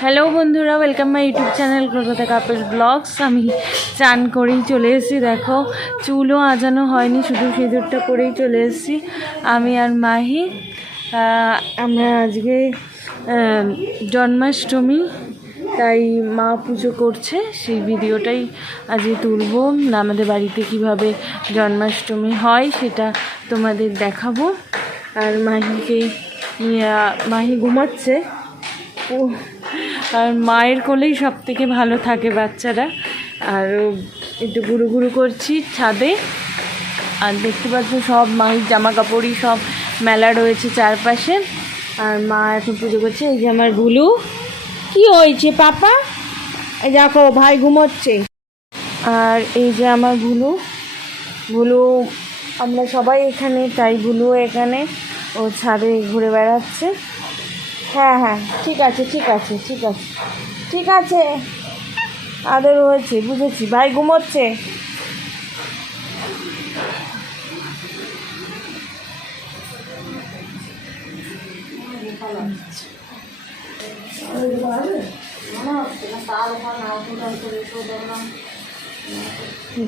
Hello বন্ধুরা welcome my YouTube channel Kolkata কাপের blogs আমি চান করেই চলে এসেছি, দেখো, চুলও আজানো হয়নি, শুধু সিঁদুরটা করেই চলে এসেছি। আমি আর মাহি আমরা আজকে জন্মাষ্টমী, তাই মা পুজো করছে, সেই ভিডিওটাই আজকে তুলবো, আমাদের বাড়িতে কীভাবে জন্মাষ্টমী হয় সেটা তোমাদের দেখাবো। আর মাহিকে মাহি ঘুমাচ্ছে। আর মায়ের কোলেই সব থেকে ভালো থাকে বাচ্চারা। আর একটু গুরু গুরু করছি ছাদে। আর দেখতে পাচ্ছ সব মায়ের জামা কাপড়ই সব মেলা রয়েছে চারপাশে। আর মা এখন পুজো করছে, এই যে আমার গুলু। কি হয়েছে পাপা? এই দেখো, ভাই ঘুমোচ্ছে। আর এই যে আমার গুলু। গুলু, আমরা সবাই এখানে, তাই গুলু এখানে। ও ছাদে ঘুরে বেড়াচ্ছে। হ্যাঁ হ্যাঁ ঠিক আছে ঠিক আছে ঠিক আছে ঠিক আছে। আদর হয়েছে, বুঝেছি। ভাই ঘুমোচ্ছে?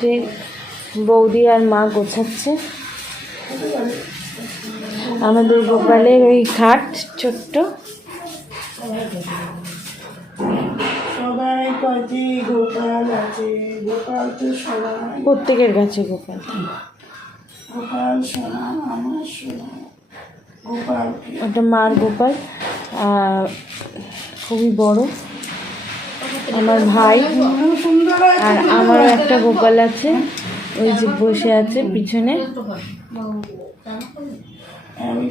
যে বৌদি আর মা গোছাচ্ছে। আমাদের গোপালের ওই খাট ছোট্ট। সবাই কাজে গোপাল আছে? গোপাল তো সবাই। প্রত্যেকের কাছে গোপাল। গোপাল সোনা আমার সোনা। গোপালকে ওটা মার গোপাল খুবই বড়। আমার ভাই। আর আমারও একটা গোপাল আছে ওই যে বসে আছে পিছনে। আমি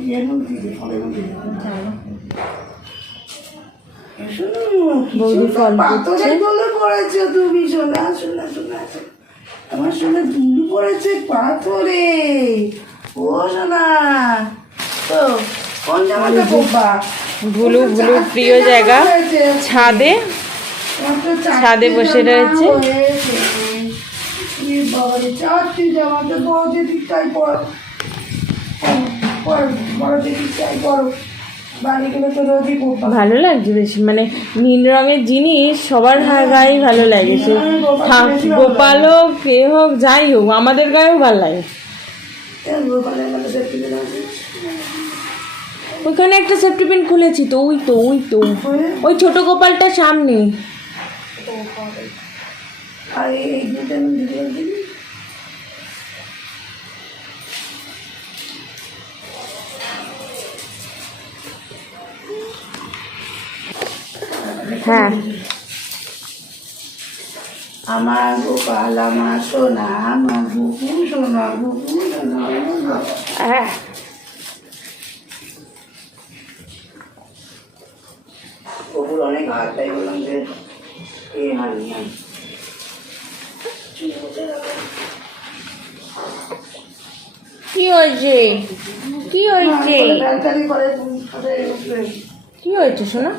বৌদি ফল পাথরে গলে পড়েছে তুমি সোনা সোনা সোনা সোনা। আমার সোনা দুলু পড়েছে পাথরে ও সোনা তো কোন জামাটা ভুলু ভুলু প্রিয় জায়গা ছাদে ছাদে বসে রয়েছে। চারটি জামাতে দিকটাই পর ভালো লাগছে বেশি। মানে নীল রঙের জিনিস সবার গায়েই ভালো লাগে। সে গোপাল হোক কে হোক, যাই হোক, আমাদের গায়েও ভালো লাগে। ওইখানে একটা সেফটি পিন খুলেছি তো, ওই তো ওই তো। ওই ছোট গোপালটা সামনে। আর এই হ্যাঁ। আমার গোপাল আমার সোনা আমার বুকু সোনা বুকু সোনা হ্যাঁ। অনেক হাত তাই বললাম যে এ হার নিয়ে কি হয়েছে? কি হয়েছে। কি হয়েছে শোনা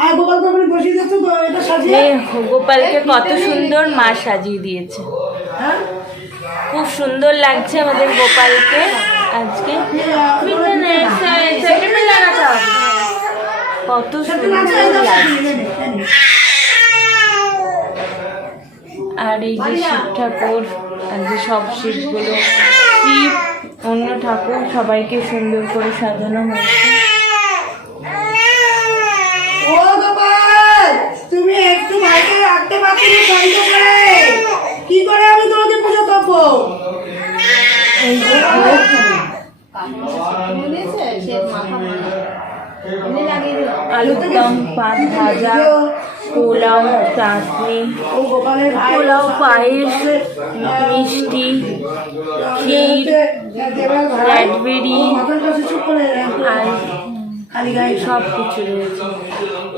আর গোপালকে কত সুন্দর মা সাজিয়ে দিয়েছে হ্যাঁ? খুব সুন্দর লাগছে আমাদের গোপালকে আজকে। কত সুন্দর লাগছে আর এই যে শিব ঠাকুর আর যে সব শিবগুলো শিব অন্য ঠাকুর সবাইকে সুন্দর করে সাজানো হয়েছে। তুমি একটু ভাইকে রাখতে পারছ না করে? কি করে আমি তোমাকে পুজো করব আলুর দম পাঁচ ভাজা। পোলাও চাটনি পোলাও পায়েস মিষ্টি ক্ষীর ক্যাডবেরি সব কিছু রয়েছে।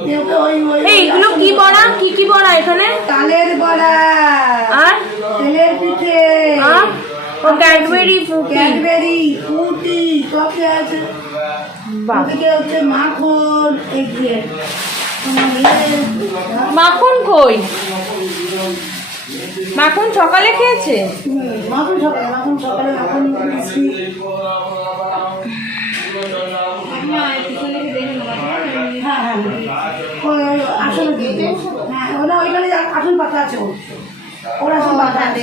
দেবকে ওই ওই এই কি বড়া? কি কি বড়া এখানে? তালের বড়া। আর? তেলের পিঠে। আর? ও ক্যাডবেরি ফুটি। ক্যাডবেরি ফুটি সব আছে। হচ্ছে মাখন এই যে। মাখন কই মাখন সকালে খেয়েছে মাখন সকালে মাখন সকালে মাখন হ্যাঁ হ্যাঁ। হ্যাঁ ওরা পাতা আছে ওর আসন পাতা আছে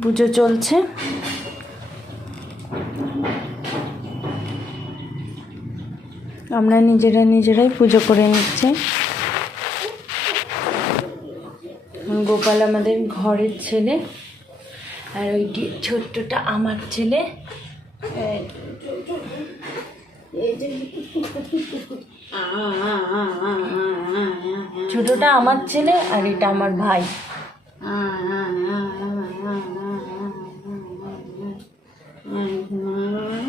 পুজো চলছে। আমরা নিজেরা নিজেরাই পুজো করে নিচ্ছি। গোপাল আমাদের ঘরের ছেলে আর ওইটি ছোট্টটা আমার ছেলে। ছোটটা আমার ছেলে আর এটা আমার ভাই। বাবু ঘুমায়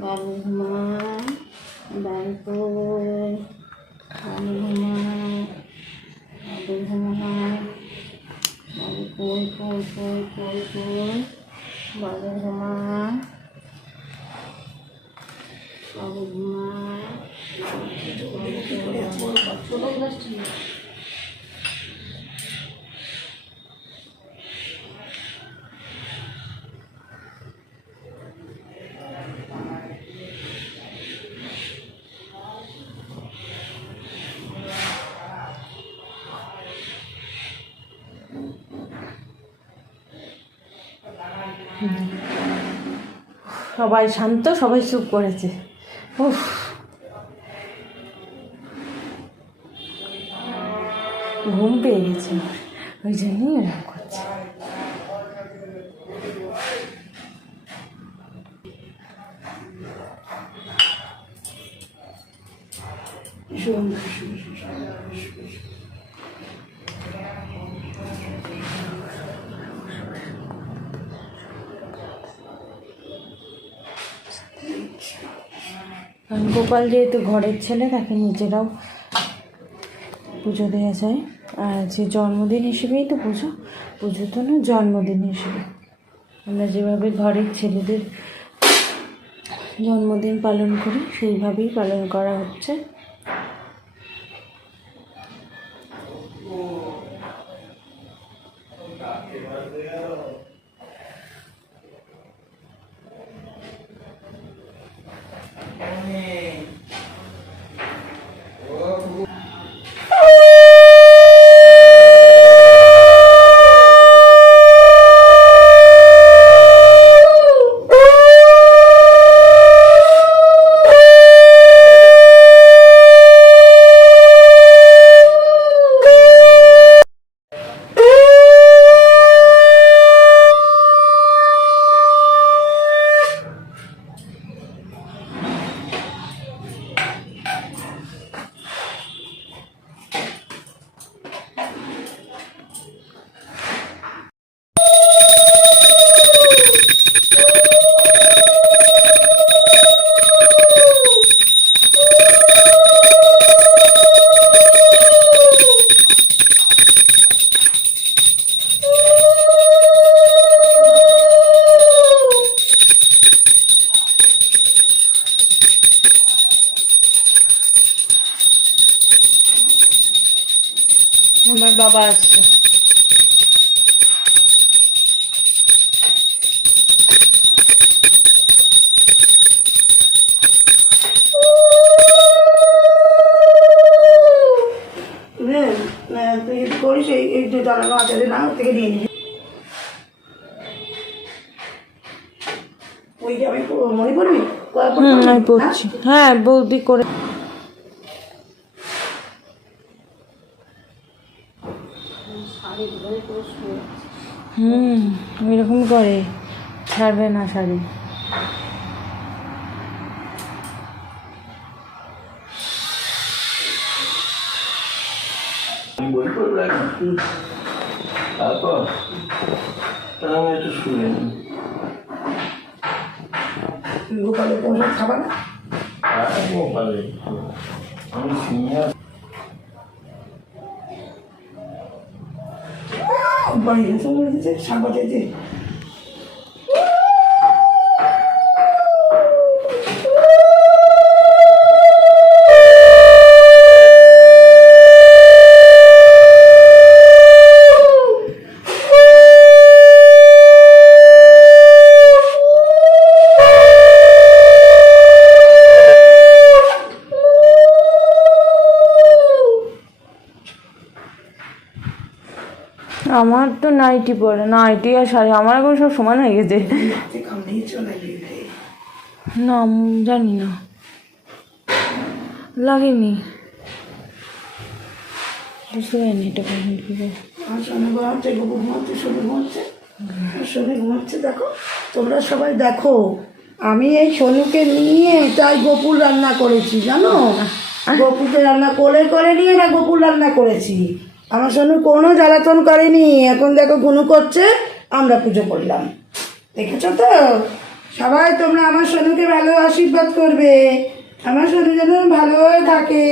বাবু কই বাবু ঘুমায় বাবু ঘুমায় বাবু কই কই কই কই কই বাবু ঘুমায় বাবু ঘুমায় সবাই শান্ত, সবাই চুপ করেছে। উফ। ঘুম পেয়ে গেছে ওই জন্যই এরকম করছে। শুন শুন শুন কারণ গোপাল যেহেতু ঘরের ছেলে, তাকে নিজেরাও পুজো দেওয়া যায়। আর যে জন্মদিন হিসেবেই তো পুজো পুজো তো না, জন্মদিন হিসেবে। আমরা যেভাবে ঘরের ছেলেদের জন্মদিন পালন করি, সেইভাবেই পালন করা হচ্ছে। বাবা আসছে তুই করিস এই না ওর থেকে নিয়ে নিবি ওই যে আমি প- মনে পড়বি কয় পড়বি? হুম আমি হ্যাঁ? পড়ছি হ্যাঁ বৌদি করে হুম এরকম করে। ছাড়বে না শাড়ি। আমি বই পড়ব এখন তারপর আমি একটু শুনে নিই। গোপালের পয়সা খাবা না? আর আমি সিনিয়র। বাড়ি এসে বলে দিচ্ছে সাবা দিয়েছে আমার তো নাইটি পরে নাইটি আর শাড়ি আমার এখন সব সমান হয়ে গেছে। না জানি না। লাগেনি। বুঝতে পারিনি এটা কখন কি শোনে ঘুমাচ্ছে দেখো তোমরা সবাই দেখো। আমি এই সোনুকে নিয়ে তাই গোপুর রান্না করেছি জানো? গোপুকে রান্না করে করে নিয়ে না গোপুর রান্না করেছি? আমার সঙ্গে কোনো জ্বালাতন করেনি। এখন দেখো গুনু করছে আমরা পুজো করলাম। দেখেছ তো? সবাই তোমরা আমার সোনুকে ভালো আশীর্বাদ করবে। আমার সোনু যেন ভালো থাকে।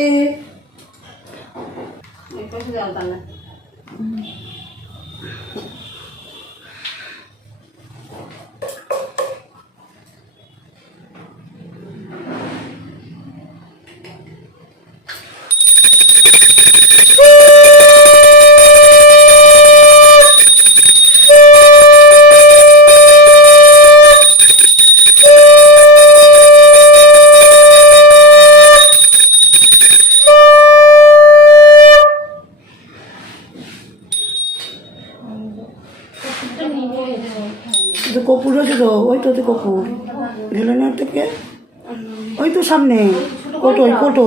তো কপুর হচ্ছে তো ওই তো কপুর। না থেকে ওই তো সামনে কোটোই তো।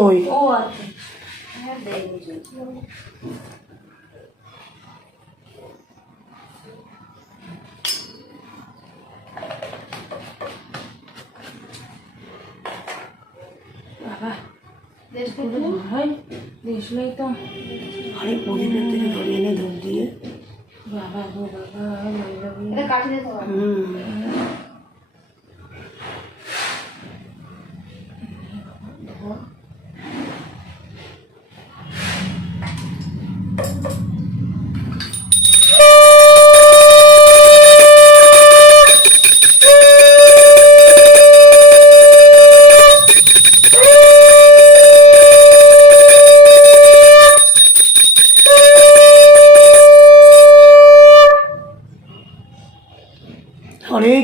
আরে প্রদীপের থেকে ধরে এনে ধূপ দিয়ে। বাবা গো বাবা মরে যাবে। হুম হরে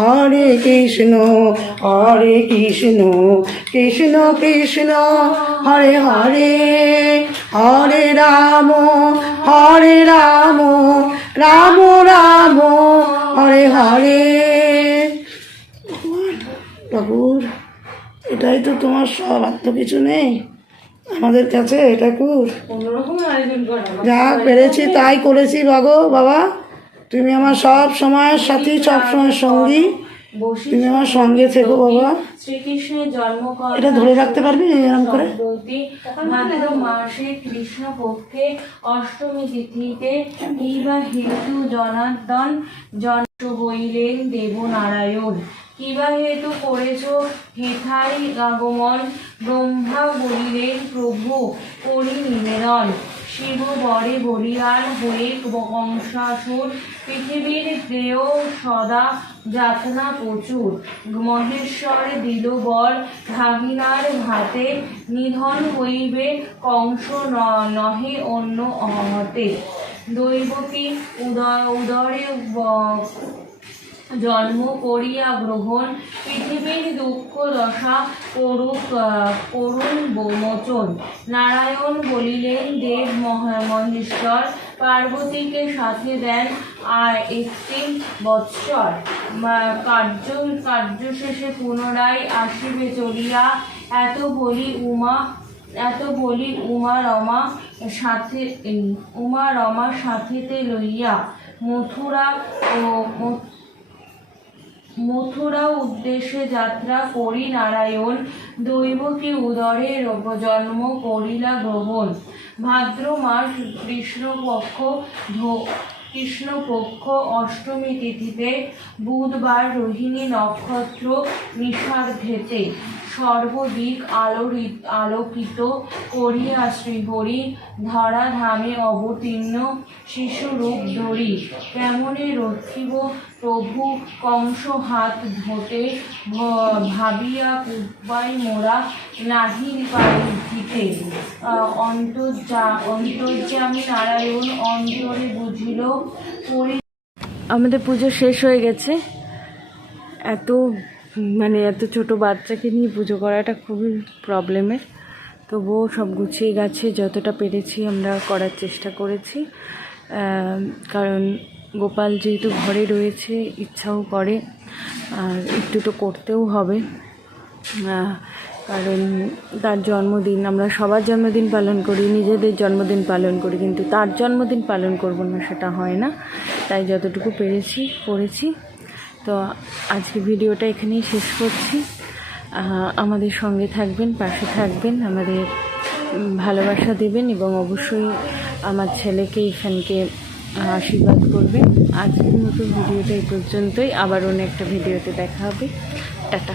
হরে কৃষ্ণ হরে কৃষ্ণ কৃষ্ণ কৃষ্ণ হরে হরে হরে রাম হরে রাম রাম রাম হরে হরে। ঠাকুর এটাই তো তোমার সব আর তো কিছু নেই। আমাদের কাছে ঠাকুর। যা পেরেছি তাই করেছি বাগো বাবা। তুমি আমার সব সময়ের সাথী সব সময় সঙ্গী। তুমি আমার সঙ্গে থেকো বাবা। শ্রীকৃষ্ণের জন্ম এটা ধরে রাখতে পারবি এরকম করে? ভাদ্র মাসে কৃষ্ণ পক্ষে অষ্টমী তিথিতে কিবা হেতু জনার্দন জন্ম হইলেন দেবনারায়ণ। কিবা হেতু করেছ হেথাই আগমন ব্রহ্মা বলিলেন প্রভু করি নিবেদন। শিব বরে বলিয়ান হয়ে কংসাসুর পৃথিবীর দেয় সদা যাতনা প্রচুর। মহেশ্বর দিল বর, ভাগিনার ভাতে নিধন হইবে কংস নহে অন্য অহতে। দৈবকী উদয় উদরে জন্ম করিয়া গ্রহণ পৃথিবীর দুঃখ দশা করুক করুণ মোচন নারায়ণ বলিলেন, দেব মহ- মহেশ্বর, পার্বতীকে সাথে দেন আর একটি বৎসর। কার্য কার্য শেষে পুনরায় আসিবে চলিয়া এত বলি উমা, এত বলি উমা রমা সাথে, উমা রমা সাথেতে লইয়া মথুরা ও মথুরা উদ্দেশ্যে যাত্রা করি নারায়ণ দৈবকী উদরে জন্ম করিলা গ্রহণ। ভাদ্র মাস কৃষ্ণপক্ষ কৃষ্ণপক্ষ অষ্টমী তিথিতে, বুধবার রোহিণী নক্ষত্র নিষার্ধেতে। সর্বদিক আলোড়িত, আলোকিত করিয়া শ্রীহরি ধরা ধামে অবতীর্ণ শিশুরূপ ধরি। কেমনে রক্ষিব প্রভু? কংস হাত ধোতে ভাবিয়া উপায় মোরা নাহিল পাইতে অন্তর্যা অন্তর্যামী নারায়ণ অন্তরে বুঝিল আমাদের পুজো শেষ হয়ে গেছে। এত মানে এত ছোট বাচ্চাকে নিয়ে পুজো করাটা খুবই প্রবলেমের। তবুও সব গুছিয়ে গেছে, যতটা পেরেছি আমরা করার চেষ্টা করেছি। কারণ গোপাল যেহেতু ঘরে রয়েছে, ইচ্ছাও করে, আর একটু তো করতেও হবে। কারণ তার জন্মদিন, আমরা সবার জন্মদিন পালন করি, নিজেদের জন্মদিন পালন করি, কিন্তু তার জন্মদিন পালন করব না, সেটা হয় না। তাই যতটুকু পেরেছি, করেছি। তো আজকে ভিডিওটা এখানেই শেষ করছি। আমাদের সঙ্গে থাকবেন, পাশে থাকবেন, আমাদের ভালোবাসা দেবেন এবং অবশ্যই আমার ছেলেকে এখানকে আশীর্বাদ করবেন। আজকের মতো ভিডিওটা এই পর্যন্তই। আবার অন্য একটা ভিডিওতে দেখা হবে। টাটা।